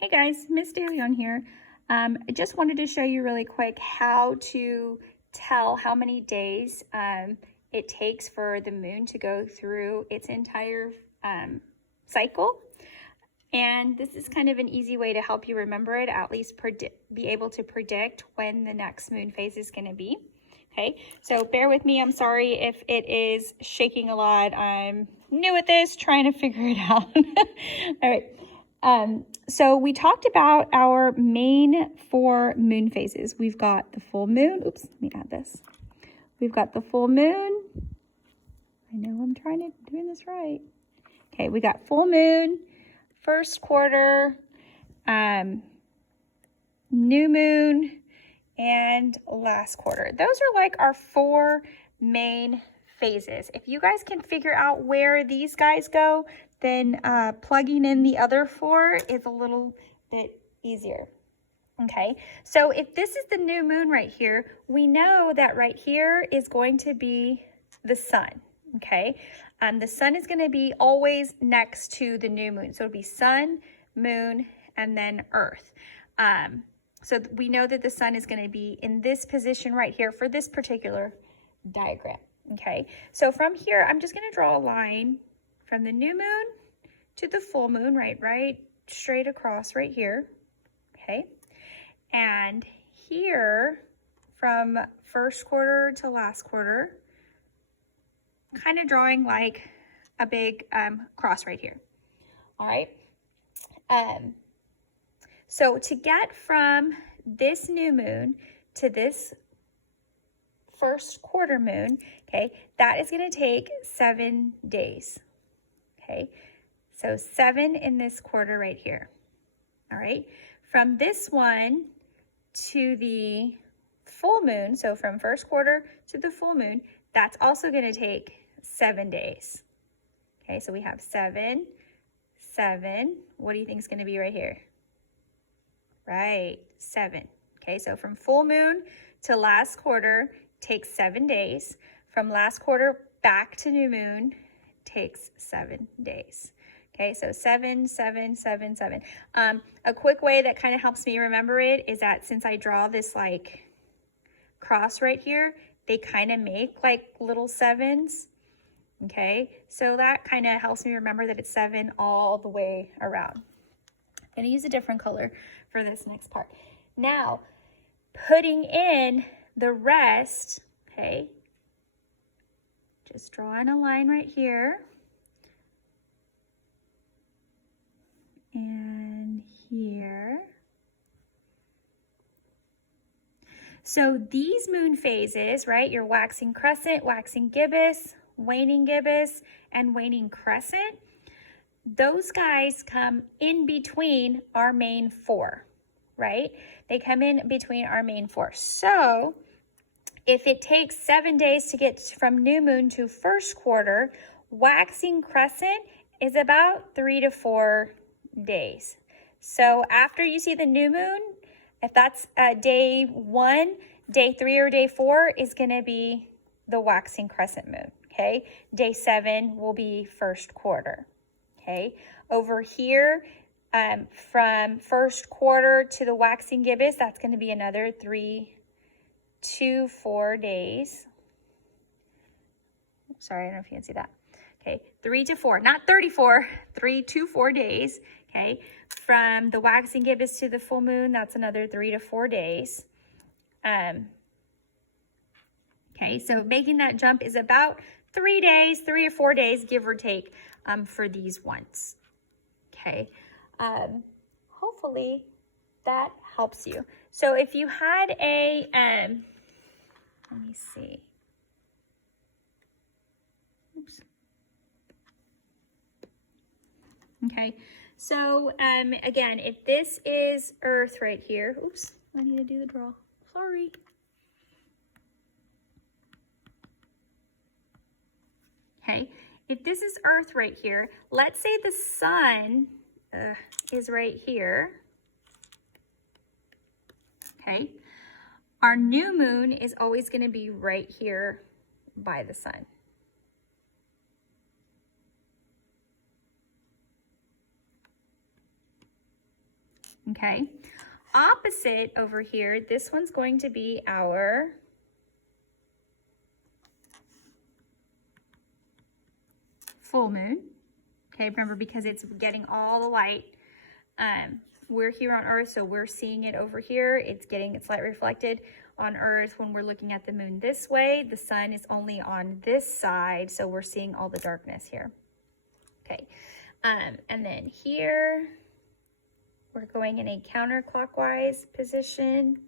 Hey guys, Miss Daly on here. I just wanted to show you really quick how to tell how many days it takes for the moon to go through its entire cycle. And this is kind of an easy way to help you remember it, at least be able to predict when the next moon phase is going to be. Okay, so bear with me. I'm sorry if it is shaking a lot. I'm new at this, trying to figure it out. All right. So we talked about our main 4 moon phases. We've got the full moon. Oops, let me add this. We've got the full moon. I know I'm doing this right. Okay, we got full moon, first quarter, new moon, and last quarter. Those are like our 4 main phases. If you guys can figure out where these guys go, then plugging in the other 4 is a little bit easier. Okay, so if this is the new moon right here, we know that right here is going to be the sun. Okay, the sun is going to be always next to the new moon. So it'll be sun, moon, and then earth. So we know that the sun is going to be in this position right here for this particular diagram. Okay, so from here, I'm just going to draw a line from the new moon to the full moon, right straight across right here. Okay, and here from first quarter to last quarter, kind of drawing like a big cross right here. All right. So to get from this new moon to this first quarter moon, okay, that is going to take 7 days. Okay, so 7 in this quarter right here. All right, from this one to the full moon, so from first quarter to the full moon, that's also going to take 7 days. Okay, so we have 7, 7. What do you think is going to be right here? Right, 7. Okay, so from full moon to last quarter takes 7 days. From last quarter back to new moon takes 7 days. Okay, so 7, 7, 7, 7. A quick way that kind of helps me remember it is that since I draw this like cross right here, they kind of make like little 7s. Okay, so that kind of helps me remember that it's 7 all the way around. I'm going to use a different color for this next part. Now, putting in the rest, okay, just drawing a line right here. And here. So these moon phases, right, your waxing crescent, waxing gibbous, waning gibbous, and waning crescent, those guys come in between our main 4, right? They come in between our main 4. So if it takes 7 days to get from new moon to first quarter, waxing crescent is about 3 to 4 days. So after you see the new moon, if that's day 1, day 3 or day 4 is going to be the waxing crescent moon. Okay, day 7 will be first quarter. Okay, over here from first quarter to the waxing gibbous, that's going to be another 3 to 4 days. Sorry, I don't know if you can see that. Okay, 3 to 4, not 34, 3 to 4 days. Okay, from the waxing gibbous to the full moon, that's another 3 to 4 days. Okay, so making that jump is about 3 days, 3 or 4 days, give or take, for these ones. Okay, hopefully that helps you. So if you had a, let me see. Oops. Okay, so again, if this is Earth right here, oops, I need to do the draw. Sorry. Okay, if this is Earth right here, let's say the sun is right here. Okay, our new moon is always going to be right here by the sun. okay? Opposite over here, this one's going to be our full moon, okay? Remember, because it's getting all the light. We're here on Earth, so we're seeing it over here. It's getting its light reflected. On Earth, when we're looking at the moon this way, the sun is only on this side, so we're seeing all the darkness here. Okay, and then here, we're going in a counterclockwise position.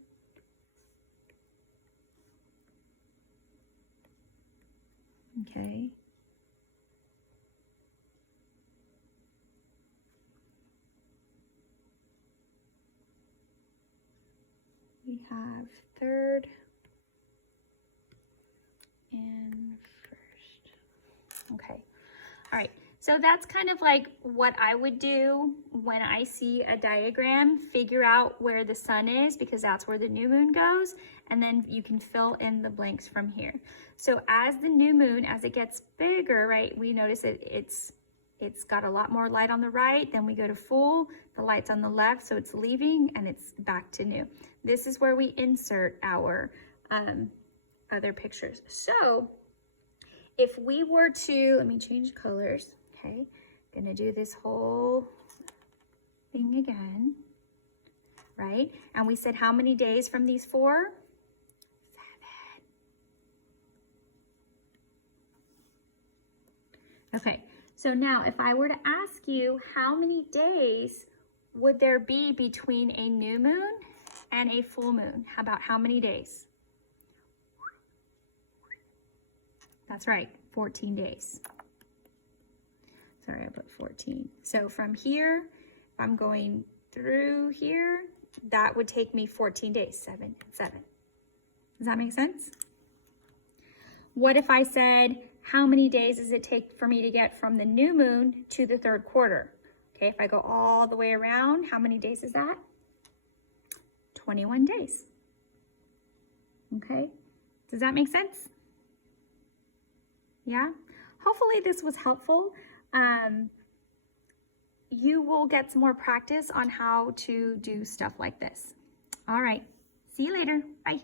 Okay. We have third and first. Okay. All right. So that's kind of like what I would do when I see a diagram. Figure out where the sun is, because that's where the new moon goes, and then you can fill in the blanks from here. So as the new moon, as it gets bigger, right, we notice that it's got a lot more light on the right. Then we go to full, the light's on the left, so it's leaving and it's back to new. This is where we insert our other pictures. So if we were to, let me change colors, okay? Gonna do this whole thing again, right? And we said how many days from these 4? 7. Okay, so now if I were to ask you how many days would there be between a new moon and a full moon? How about how many days? That's right, 14 days. Sorry, I put 14. So from here, if I'm going through here, that would take me 14 days, 7 and 7. Does that make sense? What if I said, how many days does it take for me to get from the new moon to the third quarter? Okay, if I go all the way around, how many days is that? 21 days. Okay, does that make sense? Yeah, hopefully this was helpful. You will get some more practice on how to do stuff like this. All right, see you later. Bye.